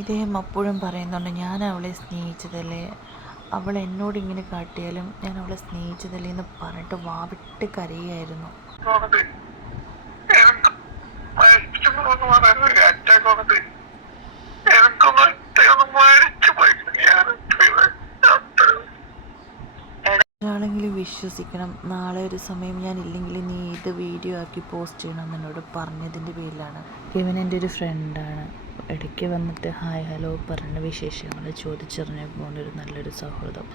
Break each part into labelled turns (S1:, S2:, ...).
S1: ഇദ്ദേഹം അപ്പോഴും പറയുന്നുണ്ട് ഞാൻ അവളെ സ്നേഹിച്ചതല്ലേ? അവൾ എന്നോട് ഇങ്ങനെ കാട്ടിയാലും ഞാൻ അവളെ സ്നേഹിച്ചതല്ലേ? എന്ന് പറഞ്ഞിട്ട് വാവിട്ട് കരയായിരുന്നു ഒരാളെങ്കിലും വിശ്വസിക്കണം. നാളെ ഒരു സമയം ഞാൻ ഇല്ലെങ്കിൽ നീ ഇത് വീഡിയോ ആക്കി പോസ്റ്റ് ചെയ്യണം എന്നോട് പറഞ്ഞതിന്റെ പേരിലാണ്. ഇവൻ എന്റെ ഒരു ഫ്രണ്ടാണ് ഇടയ്ക്ക് വന്നിട്ട് ഹായ് ഹലോ പറഞ്ഞ വിശേഷങ്ങൾ ചോദിച്ചറിഞ്ഞ പോകുന്നൊരു നല്ലൊരു സൗഹൃദം.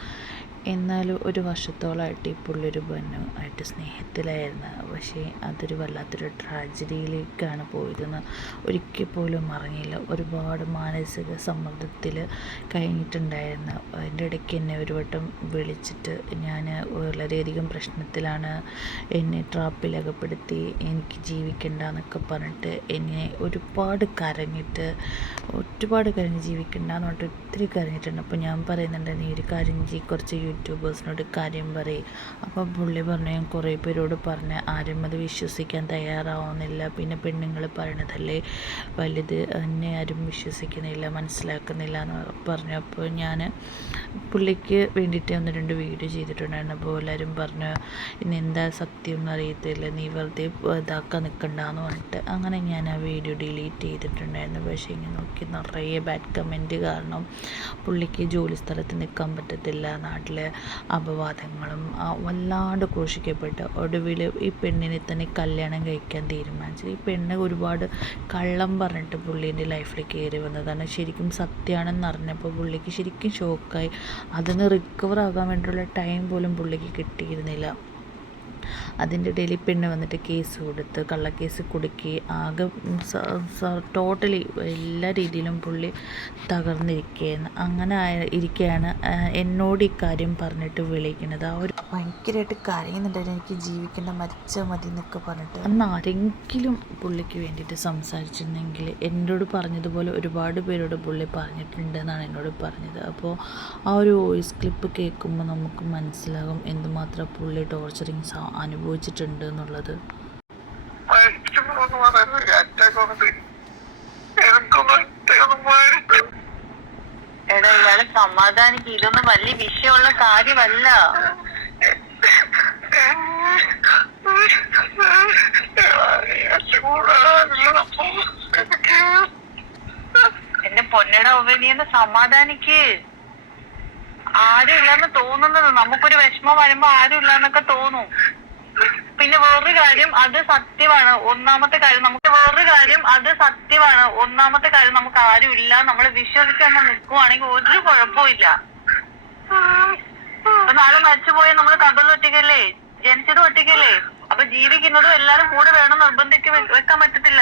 S1: എന്നാലും ഒരു വർഷത്തോളമായിട്ട് ഈ പുള്ളിയൊരു പെണ്ണു ആയിട്ട് സ്നേഹത്തിലായിരുന്നു. പക്ഷേ അതൊരു വല്ലാത്തൊരു ട്രാജഡിയിലേക്കാണ് പോയതെന്ന് ഒരിക്കൽ പോലും അറിഞ്ഞില്ല. ഒരുപാട് മാനസിക സമ്മർദ്ദത്തിൽ കഴിഞ്ഞിട്ടുണ്ടായിരുന്നു. അതിന്റെ ഇടയ്ക്ക് എന്നെ ഒരു വട്ടം വിളിച്ചിട്ട് ഞാൻ വളരെയധികം പ്രശ്നത്തിലാണ്. എന്നെ ട്രാപ്പിൽ അകപ്പെടുത്തി എനിക്ക് ജീവിക്കണ്ട എന്നൊക്കെ പറഞ്ഞിട്ട് എന്നെ ഒരുപാട് കരഞ്ഞിട്ട് ഒരുപാട് കരഞ്ഞ് ജീവിക്കണ്ട എന്ന് പറഞ്ഞിട്ട് ഒത്തിരി കരഞ്ഞിട്ടുണ്ട്. അപ്പോൾ ഞാൻ പറയുന്നുണ്ട് നീ ഒരു ചെയ്യ് കുറച്ച് യൂട്യൂബേഴ്സിനോട് കാര്യം പറയും. അപ്പോൾ പുള്ളി പറഞ്ഞു ഞാൻ കുറേ പേരോട് പറഞ്ഞ് ആരും അത് വിശ്വസിക്കാൻ തയ്യാറാവുന്നില്ല. പിന്നെ പെണ്ണുങ്ങൾ പറയണതല്ലേ വലുത് എന്നെ ആരും വിശ്വസിക്കുന്നില്ല മനസ്സിലാക്കുന്നില്ല എന്ന് പറഞ്ഞു. അപ്പോൾ ഞാൻ പുള്ളിക്ക് വേണ്ടിയിട്ട് ഒന്ന് രണ്ട് വീഡിയോ ചെയ്തിട്ടുണ്ടായിരുന്നു. അപ്പോൾ എല്ലാവരും പറഞ്ഞു ഇനി എന്താ സത്യം എന്ന് അറിയത്തില്ല നീ വെറുതെ ഇതാക്കാൻ നിൽക്കണ്ടെന്ന് പറഞ്ഞിട്ട്. അങ്ങനെ ഞാൻ ആ വീഡിയോ ഡിലീറ്റ് ചെയ്തിട്ടുണ്ടായിരുന്നു. പക്ഷേ ഇങ്ങനെ നോക്കി നിറയെ ബാഡ് കമന്റ് കാരണം പുള്ളിക്ക് ജോലി സ്ഥലത്ത് നിൽക്കാൻ പറ്റത്തില്ല. നാട്ടിൽ അപവാദങ്ങളും വല്ലാണ്ട് ക്രൂശിക്കപ്പെട്ട് ഒടുവിൽ ഈ പെണ്ണിനെ തന്നെ കല്യാണം കഴിക്കാൻ തീരുമാനിച്ചത്. ഈ പെണ്ണ് ഒരുപാട് കള്ളം പറഞ്ഞിട്ട് പുള്ളീന്റെ ലൈഫിൽ കയറി വന്നതാണ്. ശരിക്കും സത്യമാണെന്ന് അറിഞ്ഞപ്പോൾ പുള്ളിക്ക് ശരിക്കും ഷോക്കായി അതിന് റിക്കവർ ആകാൻ വേണ്ടിയുള്ള ടൈം പോലും പുള്ളിക്ക് കിട്ടിയിരുന്നില്ല. അതിന്റെ ഇടയിൽ പെണ്ണ് വന്നിട്ട് കേസ് കൊടുത്ത് കള്ളക്കേസ് കുടുക്കി ആകെ ടോട്ടലി എല്ലാ രീതിയിലും പുള്ളി തകർന്നിരിക്കുകയാണ്. അങ്ങനെ ഇരിക്കുകയാണ്. എന്നോട് ഇക്കാര്യം പറഞ്ഞിട്ട് വിളിക്കുന്നത്. ആ ഒരു ഭയങ്കരമായിട്ട് കരയുന്നുണ്ടായിരുന്നു. എനിക്ക് ജീവിക്കേണ്ട മരിച്ച മതി എന്നൊക്കെ പറഞ്ഞിട്ട്. അന്ന് ആരെങ്കിലും പുള്ളിക്ക് വേണ്ടിയിട്ട് സംസാരിച്ചിരുന്നെങ്കിൽ എന്നോട് പറഞ്ഞതുപോലെ ഒരുപാട് പേരോട് പുള്ളി പറഞ്ഞിട്ടുണ്ട് എന്നാണ് എന്നോട് പറഞ്ഞത്. അപ്പോൾ ആ ഒരു വോയിസ് ക്ലിപ്പ് കേൾക്കുമ്പോൾ നമുക്ക് മനസ്സിലാകും എന്തുമാത്രം പുള്ളി ടോർച്ചറിങ് അനുഭവിച്ചിട്ടുണ്ട് എന്നുള്ളത്
S2: എടാ ഇയാളെ സമാധാനിക്ക്. ഇതൊന്നും വലിയ വിഷയമുള്ള കാര്യമല്ല. എന്റെ പൊന്നട ഉപനിയെന്ന് സമാധാനിക്ക്. ആരും ഇല്ലാന്ന് തോന്നുന്നത്. നമുക്കൊരു വിഷമം വരുമ്പോ ആരും ഇല്ലാന്നൊക്കെ തോന്നും. പിന്നെ വേറൊരു കാര്യം അത് സത്യമാണ്. ഒന്നാമത്തെ കാര്യം നമുക്ക് വേറൊരു കാര്യം അത് സത്യമാണ്. ഒന്നാമത്തെ കാര്യം നമുക്ക് ആരും ഇല്ല. നമ്മൾ വിശ്വസിക്കാൻ നിൽക്കുവാണെങ്കിൽ ഒരു കുഴപ്പമില്ല ഇപ്പൊ നാളെ മരിച്ചുപോയ നമ്മൾ കബറിൽ ഒറ്റയ്ക്കല്ലേ? ജനിച്ചത് ഒറ്റയ്ക്കല്ലേ? അപ്പൊ ജീവിക്കുന്നതും എല്ലാരും കൂടെ വേണം നിർബന്ധിക്ക് വെക്കാൻ പറ്റത്തില്ല.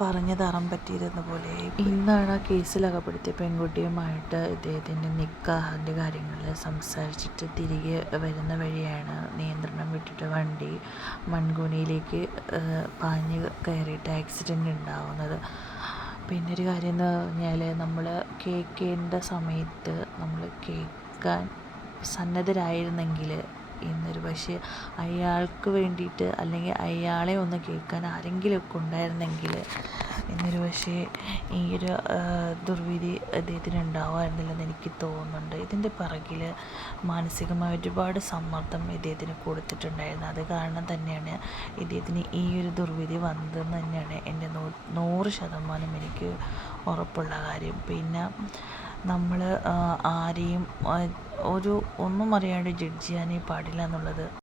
S1: പറഞ്ഞത് അറം പറ്റിയിരുന്ന പോലെ ഇന്നാണ് ആ കേസിൽ അകപ്പെടുത്തിയ പെൺകുട്ടിയുമായിട്ട് ഇദ്ദേഹത്തിന്റെ നിക്കാഹിന്റെ കാര്യങ്ങൾ സംസാരിച്ചിട്ട് തിരികെ വരുന്ന വഴിയാണ് നിയന്ത്രണം വിട്ടിട്ട് വണ്ടി മൺകുനിയിലേക്ക് പാഞ്ഞ് കയറിയിട്ട് ആക്സിഡന്റ് ഉണ്ടാവുന്നത്. പിന്നെ ഒരു കാര്യം എന്ന് പറഞ്ഞാൽ നമ്മൾ കേൾക്കേണ്ട സമയത്ത് നമ്മൾ കേൾക്കാൻ സന്നദ്ധരായിരുന്നെങ്കിൽ പക്ഷേ അയാൾക്ക് വേണ്ടിയിട്ട് അല്ലെങ്കിൽ അയാളെ ഒന്ന് കേൾക്കാൻ ആരെങ്കിലുമൊക്കെ ഉണ്ടായിരുന്നെങ്കിൽ എന്നൊരു പക്ഷേ ഈ ഒരു ദുർവിധി അദ്ദേഹത്തിന് ഉണ്ടാവുമായിരുന്നില്ലെന്ന് എനിക്ക് തോന്നുന്നുണ്ട്. ഇതിന്റെ പിറകിൽ മാനസികമായ ഒരുപാട് സമ്മർദ്ദം ഇദ്ദേഹത്തിന് കൊടുത്തിട്ടുണ്ടായിരുന്നു. അത് കാരണം തന്നെയാണ് ഇദ്ദേഹത്തിന് ഈ ഒരു ദുർവിധി വന്നതെന്ന് തന്നെയാണ് എന്റെ നൂ നൂറ് ശതമാനം എനിക്ക് ഉറപ്പുള്ള കാര്യം. പിന്നെ നമ്മൾ ആരെയും ഒരു ഒന്നും അറിയാണ്ട് ജഡ്ജ് ചെയ്യാനേ പാടില്ല എന്നുള്ളത്